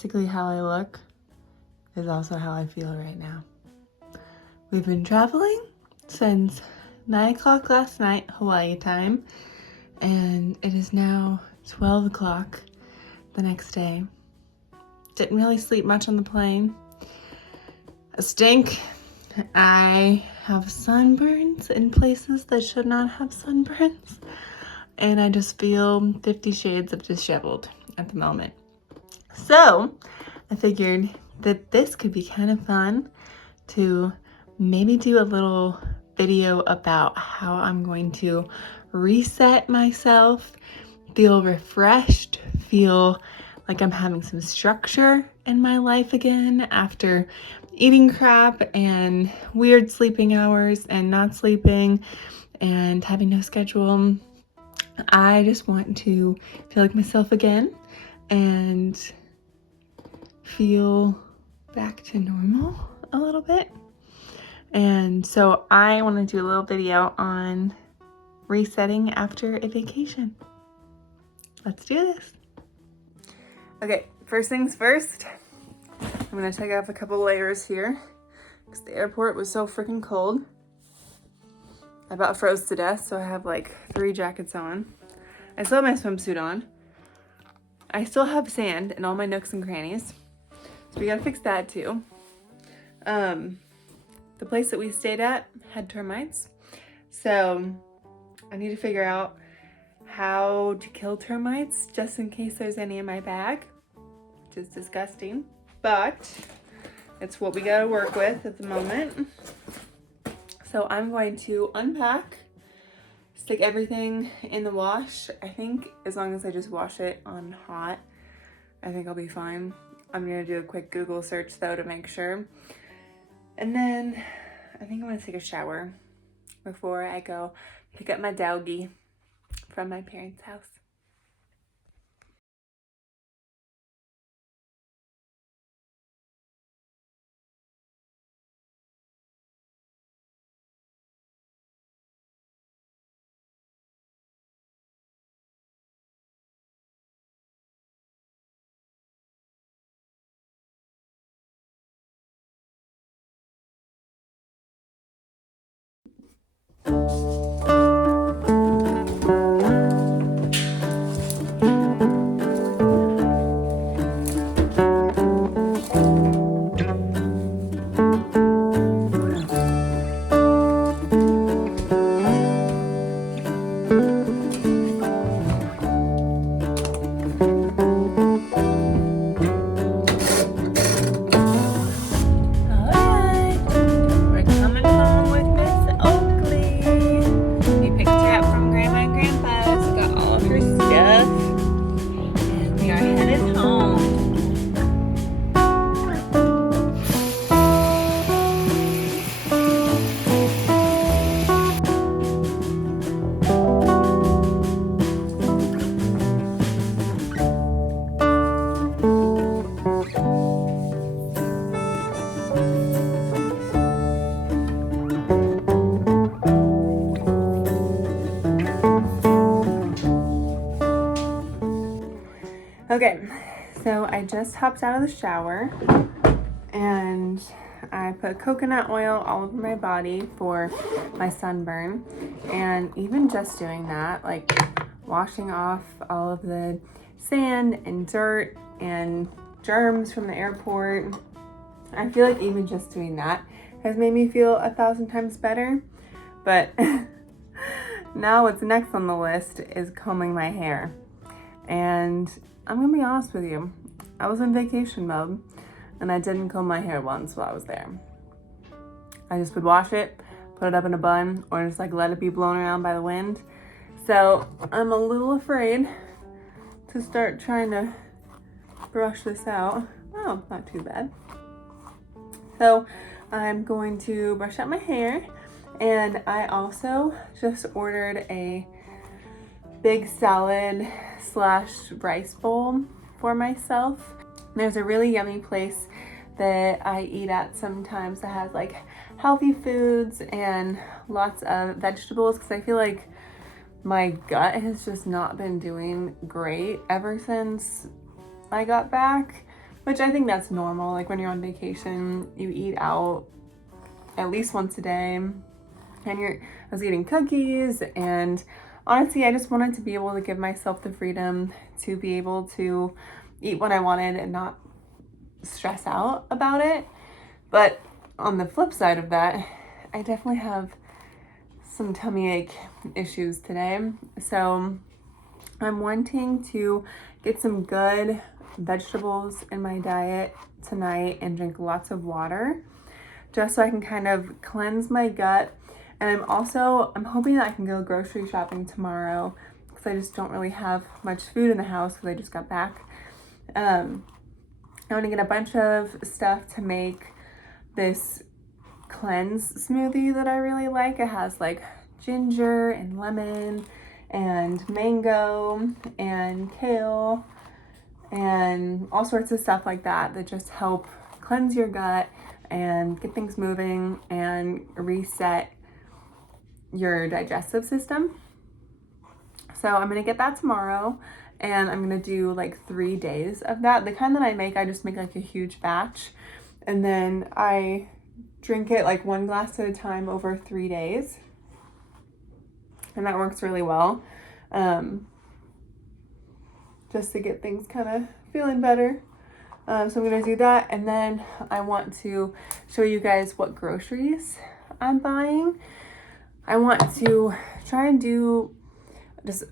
basically how I look is also how I feel right now. We've been traveling since 9 o'clock last night, Hawaii time, and it is now 12 o'clock the next day. Didn't really sleep much on the plane. I stink. I have sunburns in places that should not have sunburns, and I just feel 50 shades of disheveled at the moment. So I figured that this could be kind of fun to maybe do a little video about how I'm going to reset myself, feel refreshed, feel like I'm having some structure in my life again after eating crap and weird sleeping hours and not sleeping and having no schedule. I just want to feel like myself again and feel back to normal a little bit. And so I want to do a little video on resetting after a vacation. Let's do this. Okay, first things first, I'm gonna take off a couple layers here because the airport was so freaking cold. I about froze to death, so I have like 3 jackets on. I still have my swimsuit on. I still have sand in all my nooks and crannies, so we gotta fix that too. The place that we stayed at had termites, so I need to figure out how to kill termites just in case there's any in my bag, which is disgusting, but it's what we gotta work with at the moment. So I'm going to unpack, stick everything in the wash. I think as long as I just wash it on hot, I think I'll be fine. I'm gonna do a quick Google search though to make sure. And then I think I'm gonna take a shower before I go pick up my doggy from my parents' house. Okay, so I just hopped out of the shower and I put coconut oil all over my body for my sunburn, and even just doing that, like washing off all of the sand and dirt and germs from the airport, I feel like even just doing that has made me feel 1,000 times better. But now what's next on the list is combing my hair. And I'm gonna be honest with you, I was in vacation mode and I didn't comb my hair once while I was there. I just would wash it, put it up in a bun, or just like let it be blown around by the wind. So I'm a little afraid to start trying to brush this out. Oh, not too bad. So I'm going to brush out my hair, and I also just ordered a big salad / rice bowl for myself. There's a really yummy place that I eat at sometimes that has like healthy foods and lots of vegetables, because I feel like my gut has just not been doing great ever since I got back. which I think that's normal. Like when you're on vacation, you eat out at least once a day. And I was eating cookies, and honestly, I just wanted to be able to give myself the freedom to be able to eat what I wanted and not stress out about it. But on the flip side of that, I definitely have some tummy ache issues today. So I'm wanting to get some good vegetables in my diet tonight and drink lots of water, just so I can kind of cleanse my gut. And I'm hoping that I can go grocery shopping tomorrow, because I just don't really have much food in the house because I just got back. I want to get a bunch of stuff to make this cleanse smoothie that I really like. It has like ginger and lemon and mango and kale and all sorts of stuff like that just help cleanse your gut and get things moving and reset your digestive system. So I'm gonna get that tomorrow, and I'm gonna do like 3 days of that. The kind that I just make like a huge batch, and then I drink it like 1 glass at a time over 3 days. And that works really well. Just to get things kind of feeling better. So I'm gonna do that, and then I want to show you guys what groceries I'm buying. I want to try and do just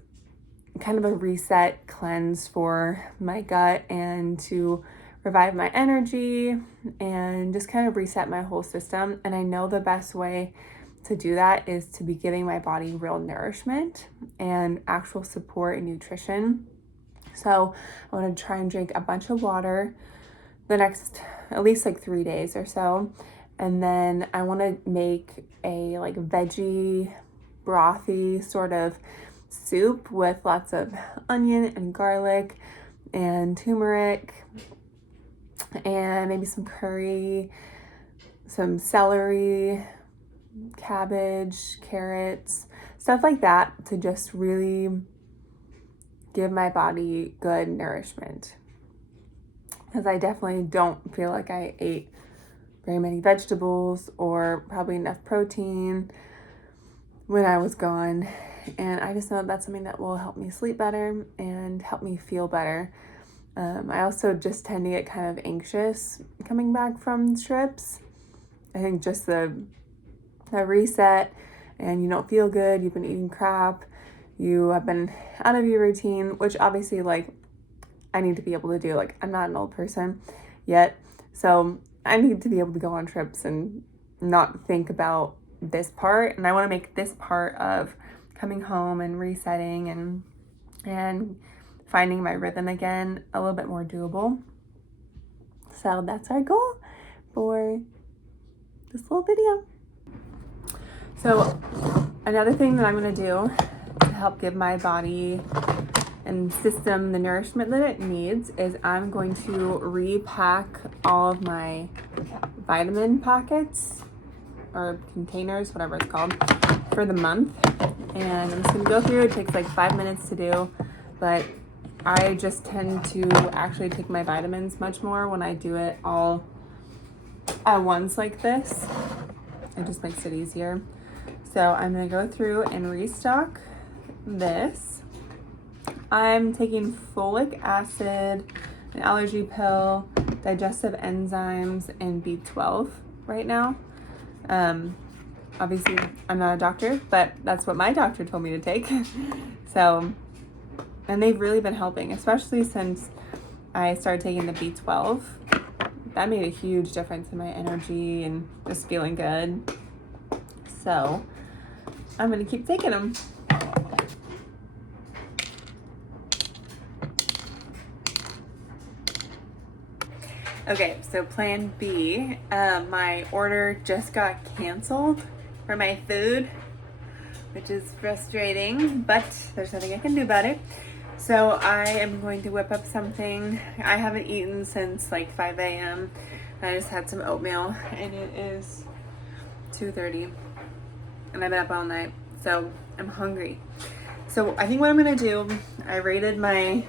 kind of a reset cleanse for my gut and to revive my energy and just kind of reset my whole system. And I know the best way to do that is to be giving my body real nourishment and actual support and nutrition. So I want to try and drink a bunch of water the next at least like 3 days or so. And then I want to make a like veggie brothy sort of soup with lots of onion and garlic and turmeric and maybe some curry, some celery, cabbage, carrots, stuff like that, to just really give my body good nourishment. Because I definitely don't feel like I ate very many vegetables or probably enough protein when I was gone. And I just know that's something that will help me sleep better and help me feel better. I also just tend to get kind of anxious coming back from trips. I think just the reset, and you don't feel good, you've been eating crap, you have been out of your routine, which obviously like I need to be able to do. Like I'm not an old person yet, so I need to be able to go on trips and not think about this part. And I want to make this part of coming home and resetting and finding my rhythm again a little bit more doable. So that's our goal for this little video. So another thing that I'm going to do to help give my body and system the nourishment that it needs is I'm going to repack all of my vitamin packets or containers, whatever it's called, for the month. And I'm just going to go through. It takes like 5 minutes to do, but I just tend to actually take my vitamins much more when I do it all at once like this. It just makes it easier. So I'm going to go through and restock this. I'm taking folic acid, an allergy pill, digestive enzymes, and B12 right now. Obviously, I'm not a doctor, but that's what my doctor told me to take. So, and they've really been helping, especially since I started taking the B12. That made a huge difference in my energy and just feeling good. So, I'm going to keep taking them. Okay, so plan B, my order just got canceled for my food, which is frustrating, but there's nothing I can do about it. So I am going to whip up something. I haven't eaten since like 5 a.m. I just had some oatmeal, and it is 2:30, and I've been up all night, so I'm hungry. So I think what I'm gonna do, I raided my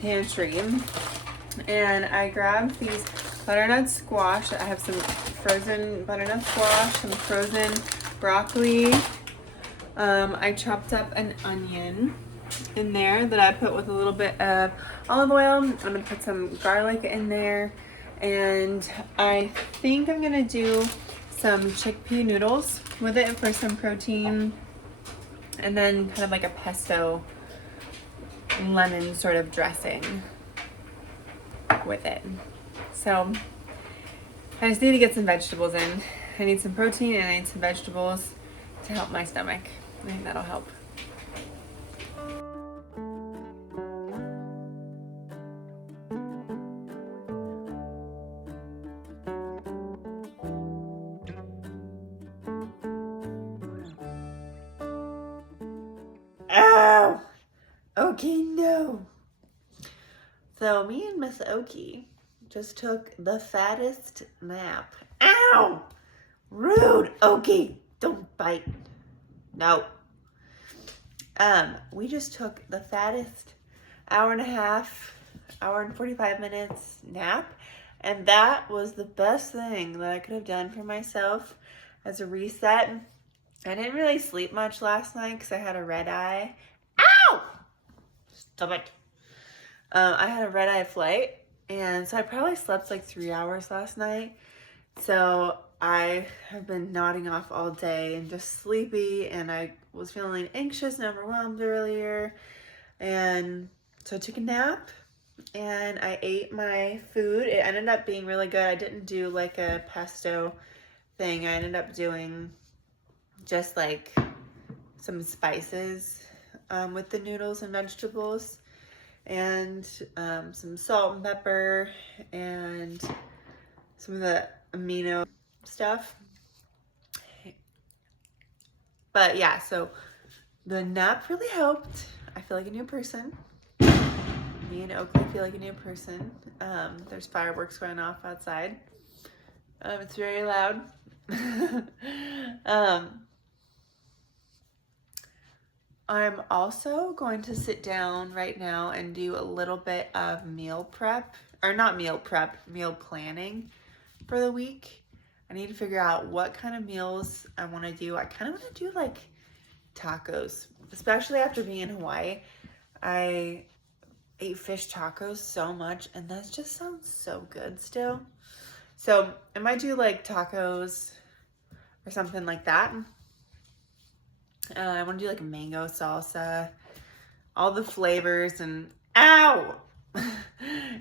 pantry, And I grabbed these butternut squash. I have some frozen butternut squash, some frozen broccoli. I chopped up an onion in there that I put with a little bit of olive oil. I'm gonna put some garlic in there, and I think I'm gonna do some chickpea noodles with it for some protein, and then kind of like a pesto lemon sort of dressing with it. So I just need to get some vegetables in. I need some protein and I need some vegetables to help my stomach. I think that'll help. Ow! Okay, no. So me and Miss Oki just took the fattest nap. Ow! Rude, Oki. Don't bite. No. We just took the fattest hour and a half, hour and 45 minutes nap, and that was the best thing that I could have done for myself as a reset. I didn't really sleep much last night because I had a red eye. Ow! Stop it. I had a red eye flight, and so I probably slept like 3 hours last night. So I have been nodding off all day and just sleepy, and I was feeling anxious and overwhelmed earlier. And so I took a nap and I ate my food. It ended up being really good. I didn't do like a pesto thing. I ended up doing just like some spices with the noodles and vegetables, and some salt and pepper and some of the amino stuff. But yeah, so the nap really helped. I feel like a new person. Me and Oakley feel like a new person. There's fireworks going off outside. It's very loud. I'm also going to sit down right now and do a little bit of meal prep, or not meal prep, meal planning for the week. I need to figure out what kind of meals I want to do. I kind of want to do like tacos, especially after being in Hawaii. I ate fish tacos so much, and that just sounds so good still. So I might do like tacos or something like that. I want to do like a mango salsa, all the flavors and ow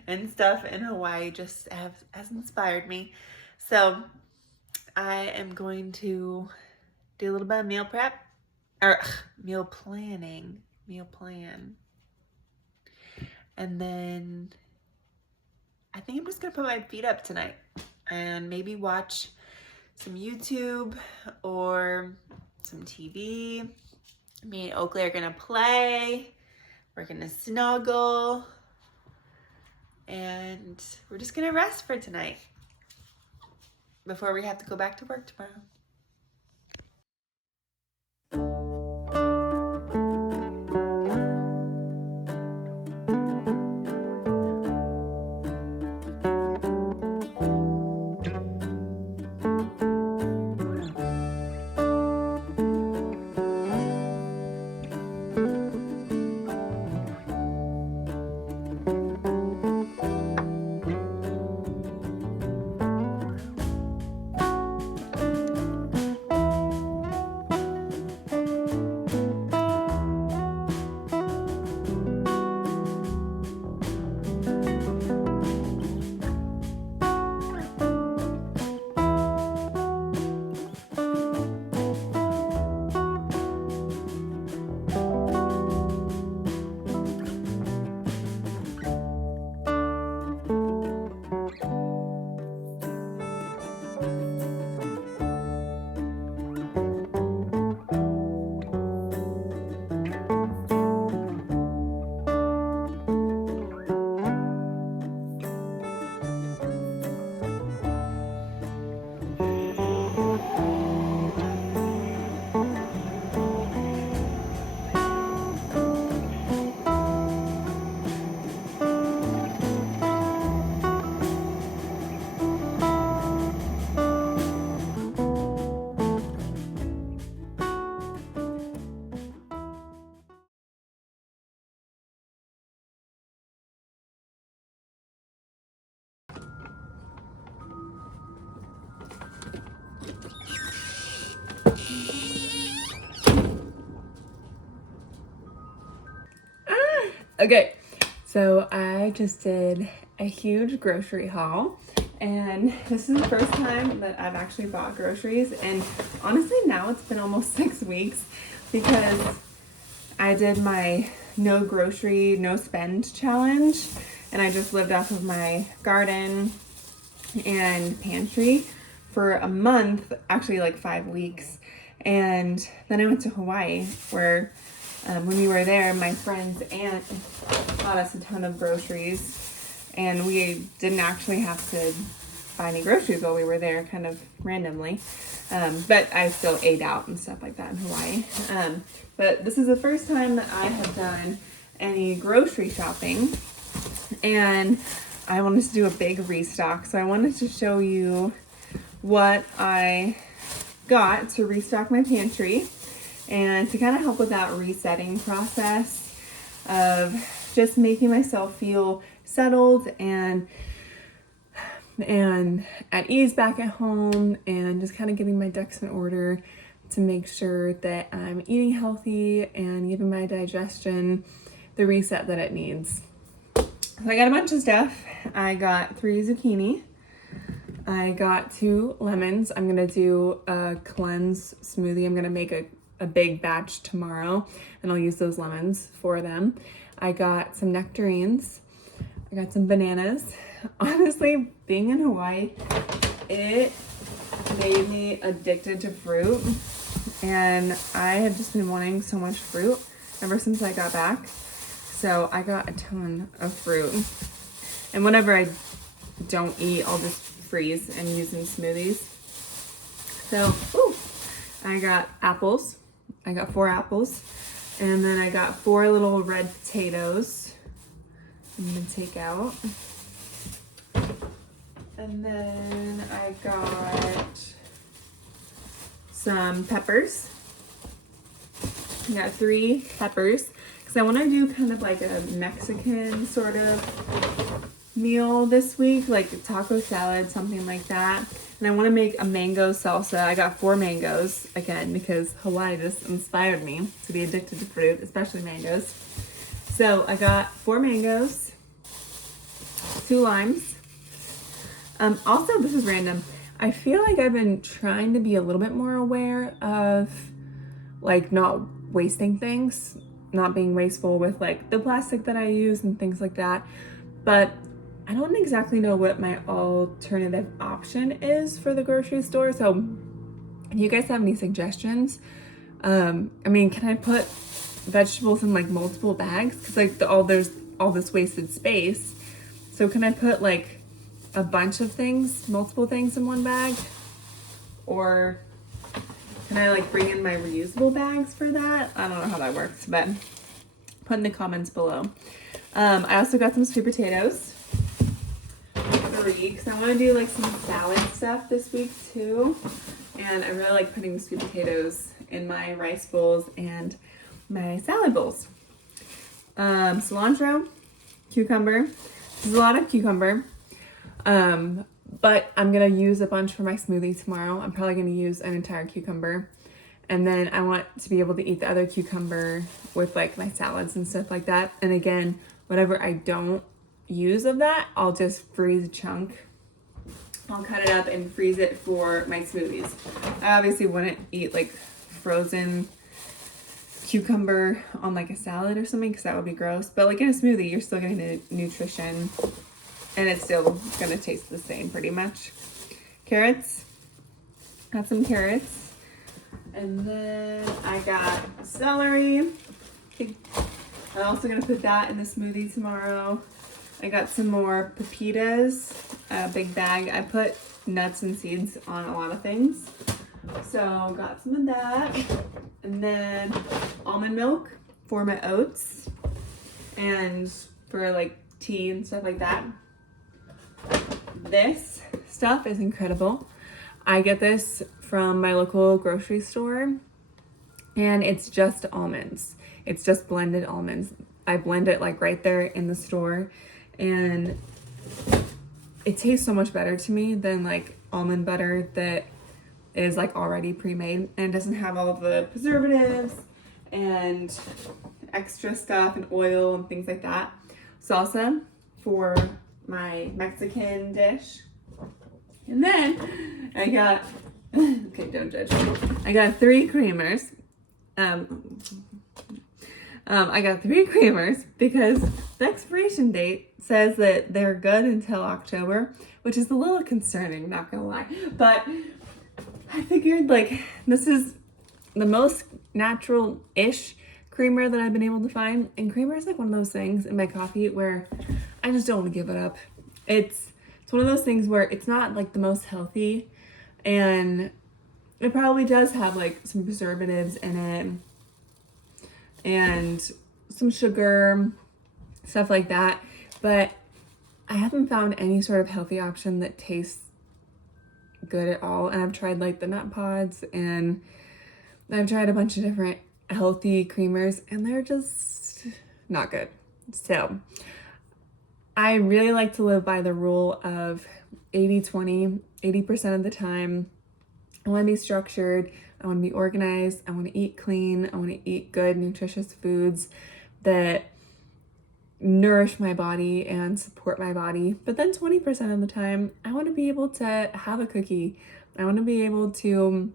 and stuff in Hawaii just has inspired me. So I am going to do a little bit of meal prep, or meal plan. And then I think I'm just gonna put my feet up tonight and maybe watch some YouTube or some TV. Me and Oakley are gonna play. We're gonna snuggle. And we're just gonna rest for tonight before we have to go back to work tomorrow. Okay, so I just did a huge grocery haul, and this is the first time that I've actually bought groceries, and honestly now it's been almost 6 weeks because I did my no grocery, no spend challenge, and I just lived off of my garden and pantry for a month, actually like 5 weeks. And then I went to Hawaii where when we were there, my friend's aunt bought us a ton of groceries, and we didn't actually have to buy any groceries while we were there, kind of randomly. But I still ate out and stuff like that in Hawaii. But this is the first time that I have done any grocery shopping, and I wanted to do a big restock. So I wanted to show you what I got to restock my pantry and to kind of help with that resetting process of just making myself feel settled and at ease back at home, and just kind of getting my ducks in order to make sure that I'm eating healthy and giving my digestion the reset that it needs. So I got a bunch of stuff. I got 3 zucchini. I got 2 lemons. I'm gonna do a cleanse smoothie. I'm gonna make a big batch tomorrow, and I'll use those lemons for them. I got some nectarines. I got some bananas. Honestly, being in Hawaii, it made me addicted to fruit, and I have just been wanting so much fruit ever since I got back. So I got a ton of fruit, and whatever I don't eat, I'll just freeze and use in smoothies. So, I got apples. I got 4 apples, and then I got 4 little red potatoes I'm gonna take out. And then I got some peppers. I got 3 peppers because I want to do kind of like a Mexican sort of meal this week, like a taco salad, something like that. And I want to make a mango salsa. I got 4 mangoes, again, because Hawaii just inspired me to be addicted to fruit, especially mangoes. So I got 4 mangoes, 2 limes. Also, this is random. I feel like I've been trying to be a little bit more aware of like not wasting things, not being wasteful with like the plastic that I use and things like that. But I don't exactly know what my alternative option is for the grocery store. So if you guys have any suggestions, I mean, can I put vegetables in like multiple bags? Because like there's all this wasted space. So can I put like a bunch of things, multiple things in one bag? Or can I like bring in my reusable bags for that? I don't know how that works, but put in the comments below. I also got some sweet potatoes. 3, because I want to do like some salad stuff this week too. And I really like putting sweet potatoes in my rice bowls and my salad bowls. Cilantro, cucumber. There's a lot of cucumber. But I'm gonna use a bunch for my smoothie tomorrow. I'm probably gonna use an entire cucumber. And then I want to be able to eat the other cucumber with like my salads and stuff like that. And again, whatever I don't use of that, I'll just freeze a chunk. I'll cut it up and freeze it for my smoothies. I obviously wouldn't eat like frozen cucumber on like a salad or something because that would be gross. But like in a smoothie, you're still getting the nutrition and it's still gonna taste the same pretty much. Carrots. Got some carrots. And then I got celery. I'm also gonna put that in the smoothie tomorrow. I got some more pepitas, a big bag. I put nuts and seeds on a lot of things. So got some of that. And then almond milk for my oats and for like tea and stuff like that. This stuff is incredible. I get this from my local grocery store, and it's just almonds. It's just blended almonds. I blend it like right there in the store, and it tastes so much better to me than like almond butter that is like already pre-made and doesn't have all of the preservatives and extra stuff and oil and things like that. Salsa for my Mexican dish. And then I got, okay, don't judge me. I got 3 creamers. I got 3 creamers because the expiration date says that they're good until October, which is a little concerning, not gonna lie. But I figured like this is the most natural-ish creamer that I've been able to find. And creamer is like one of those things in my coffee where I just don't want to give it up. It's one of those things where it's not like the most healthy, and it probably does have like some preservatives in it and some sugar, stuff like that. But I haven't found any sort of healthy option that tastes good at all. And I've tried like the nut pods, and I've tried a bunch of different healthy creamers, and they're just not good. So I really like to live by the rule of 80-20. 80% of the time, I want to be structured, I want to be organized, I want to eat clean, I want to eat good, nutritious foods that nourish my body and support my body. But then 20% of the time, I want to be able to have a cookie. I want to be able to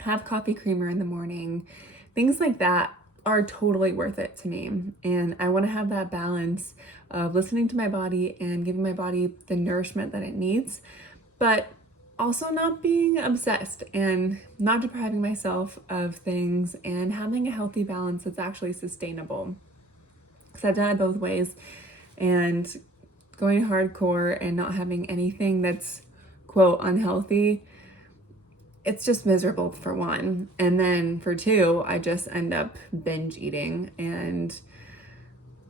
have coffee creamer in the morning. Things like that are totally worth it to me. And I want to have that balance of listening to my body and giving my body the nourishment that it needs, but also not being obsessed and not depriving myself of things, and having a healthy balance that's actually sustainable. Because I've done it both ways, and going hardcore and not having anything that's quote unhealthy, it's just miserable for one. And then for two, I just end up binge eating and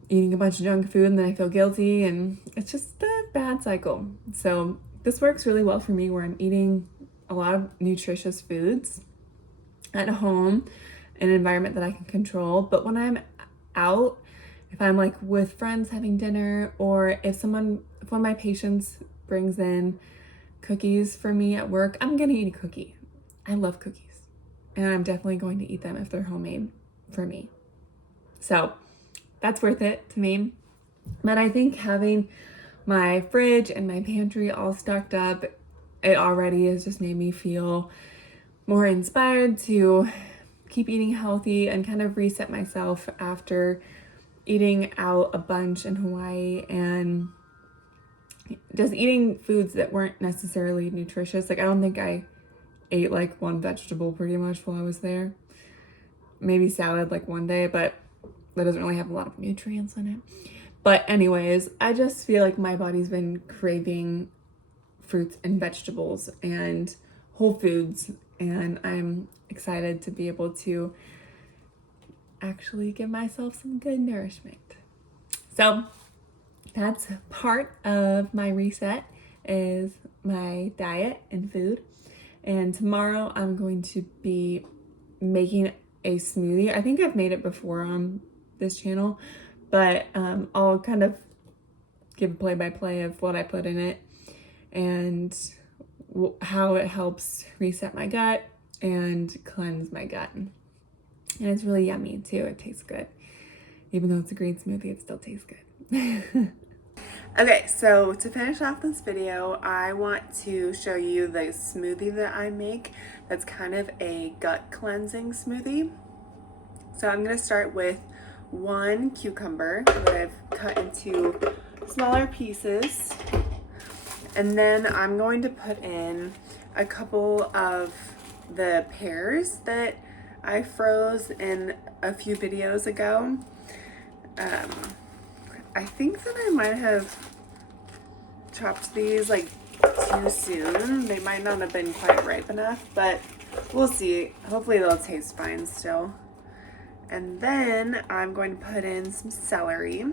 eating a bunch of junk food, and then I feel guilty, and it's just a bad cycle. So this works really well for me, where I'm eating a lot of nutritious foods at home in an environment that I can control. But when I'm out, if I'm like with friends having dinner, or if one of my patients brings in cookies for me at work, I'm gonna eat a cookie. I love cookies, and I'm definitely going to eat them if they're homemade for me. So that's worth it to me. But I think having my fridge and my pantry all stocked up, it already has just made me feel more inspired to keep eating healthy and kind of reset myself after eating out a bunch in Hawaii and just eating foods that weren't necessarily nutritious. Like, I don't think I ate like one vegetable pretty much while I was there. Maybe salad like one day, but that doesn't really have a lot of nutrients in it. But anyways, I just feel like my body's been craving fruits and vegetables and whole foods, and I'm excited to be able to actually give myself some good nourishment. So that's part of my reset, is my diet and food. And tomorrow I'm going to be making a smoothie. I think I've made it before on this channel, but I'll kind of give a play-by-play of what I put in it and how it helps reset my gut and cleanse my gut. And it's really yummy too. It tastes good. Even though it's a green smoothie, it still tastes good. Okay, so to finish off this video, I want to show you the smoothie that I make that's kind of a gut cleansing smoothie. So I'm going to start with 1 cucumber that I've cut into smaller pieces. And then I'm going to put in a couple of the pears that I froze in a few videos ago. I think that I might have chopped these like too soon. They might not have been quite ripe enough, but we'll see. Hopefully they'll taste fine still. And then I'm going to put in some celery.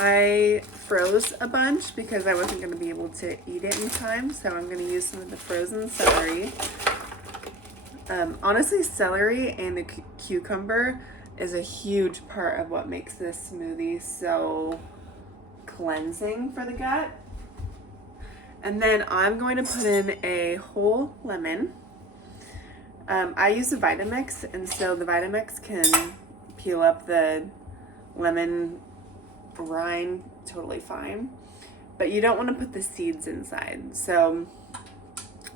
I froze a bunch because I wasn't going to be able to eat it in time, so I'm going to use some of the frozen celery. Honestly, celery and the cucumber is a huge part of what makes this smoothie so cleansing for the gut. And then I'm going to put in a whole lemon. I use a Vitamix, and so the Vitamix can peel up the lemon rind, totally fine. But you don't want to put the seeds inside. So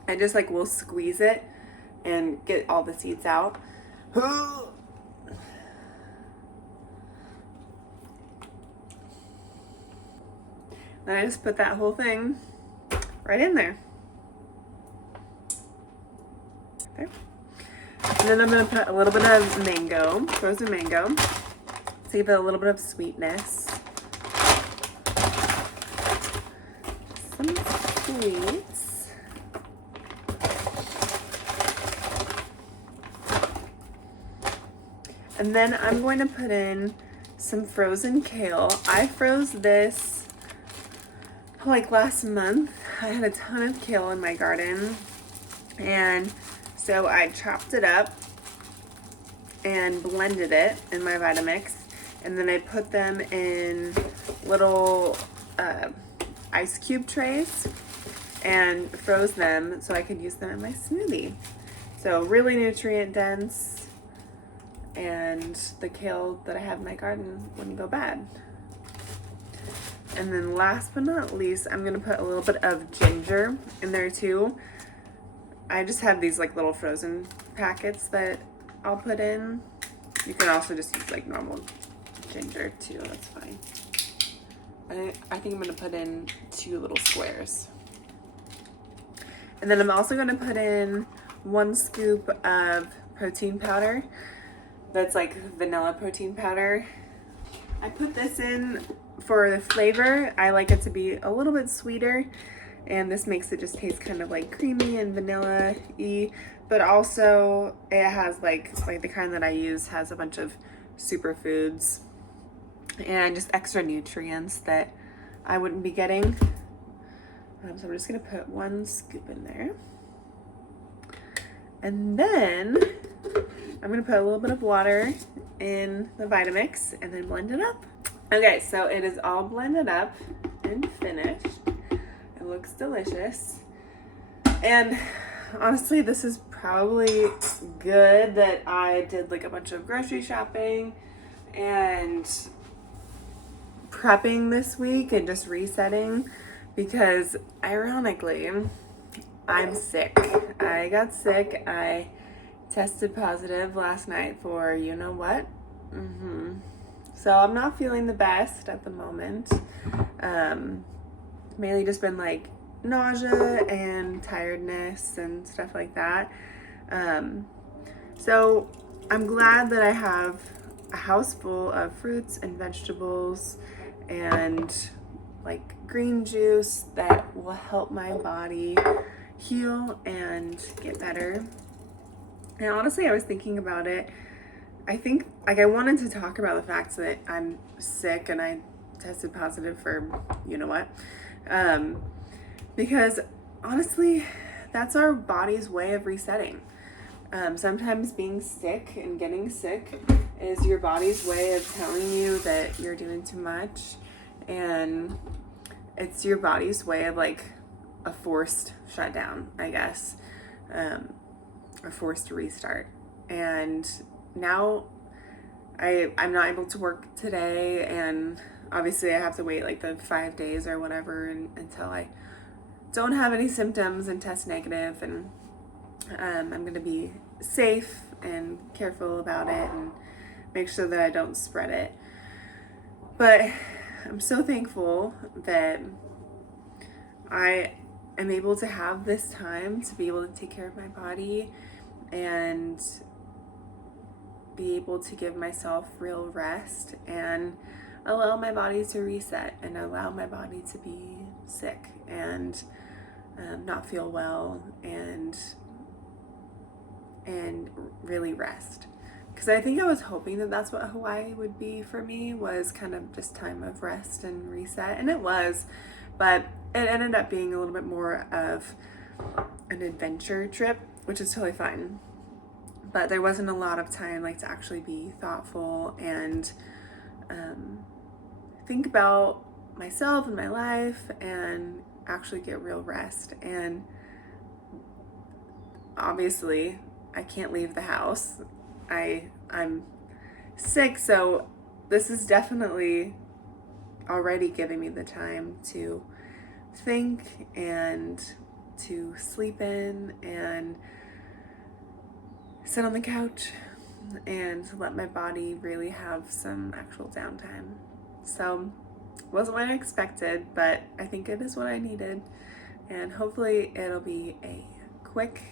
I just like will squeeze it and get all the seeds out. Then I just put that whole thing right in there. Okay. And then I'm going to put a little bit of mango, frozen mango, to give it a little bit of sweetness. Some sweets. And then I'm going to put in some frozen kale. I froze this like last month. I had a ton of kale in my garden, and so I chopped it up and blended it in my Vitamix, and then I put them in little ice cube trays and froze them so I could use them in my smoothie. So really nutrient dense, and the kale that I have in my garden wouldn't go bad. And then last but not least, I'm gonna put a little bit of ginger in there too. I just have these like little frozen packets that I'll put in. You can also just use like normal ginger too, that's fine. I think I'm gonna put in 2 little squares. And then I'm also gonna put in 1 scoop of protein powder. That's like vanilla protein powder. I put this in for the flavor. I like it to be a little bit sweeter, and this makes it just taste kind of like creamy and vanilla-y, but also it has like the kind that I use has a bunch of superfoods and just extra nutrients that I wouldn't be getting. So I'm just gonna put 1 scoop in there. And then I'm gonna put a little bit of water in the Vitamix and then blend it up. Okay, so it is all blended up and finished. It looks delicious. And honestly, this is probably good that I did like a bunch of grocery shopping and prepping this week and just resetting, because ironically, I'm sick. I got sick. I tested positive last night for you know what? So I'm not feeling the best at the moment. Mainly just been like nausea and tiredness and stuff like that. So I'm glad that I have a house full of fruits and vegetables and like green juice that will help my body heal and get better. And honestly, I was thinking about it. I think like I wanted to talk about the fact that I'm sick and I tested positive for you know what, because honestly, that's our body's way of resetting. Sometimes being sick and getting sick is your body's way of telling you that you're doing too much, and it's your body's way of like a forced shutdown, I guess, a forced restart. And now I'm not able to work today, and obviously I have to wait like the 5 days or whatever until I don't have any symptoms and test negative, and I'm gonna be safe and careful about it and make sure that I don't spread it. But I'm so thankful that I am able to have this time to be able to take care of my body and be able to give myself real rest and allow my body to reset and allow my body to be sick and not feel well and really rest. Because I think I was hoping that that's what Hawaii would be for me, was kind of just time of rest and reset, and it was, but it ended up being a little bit more of an adventure trip, which is totally fine. But there wasn't a lot of time like to actually be thoughtful and think about myself and my life and actually get real rest. And obviously I can't leave the house. I'm sick, so this is definitely already giving me the time to think and to sleep in and sit on the couch and let my body really have some actual downtime. So, wasn't what I expected, but I think it is what I needed, and hopefully it'll be a quick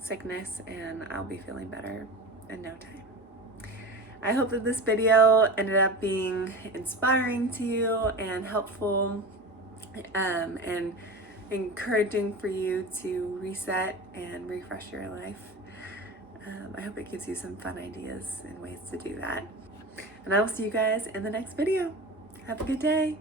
sickness and I'll be feeling better in no time. I hope that this video ended up being inspiring to you and helpful, and encouraging for you to reset and refresh your life. I hope it gives you some fun ideas and ways to do that. And I will see you guys in the next video. Have a good day.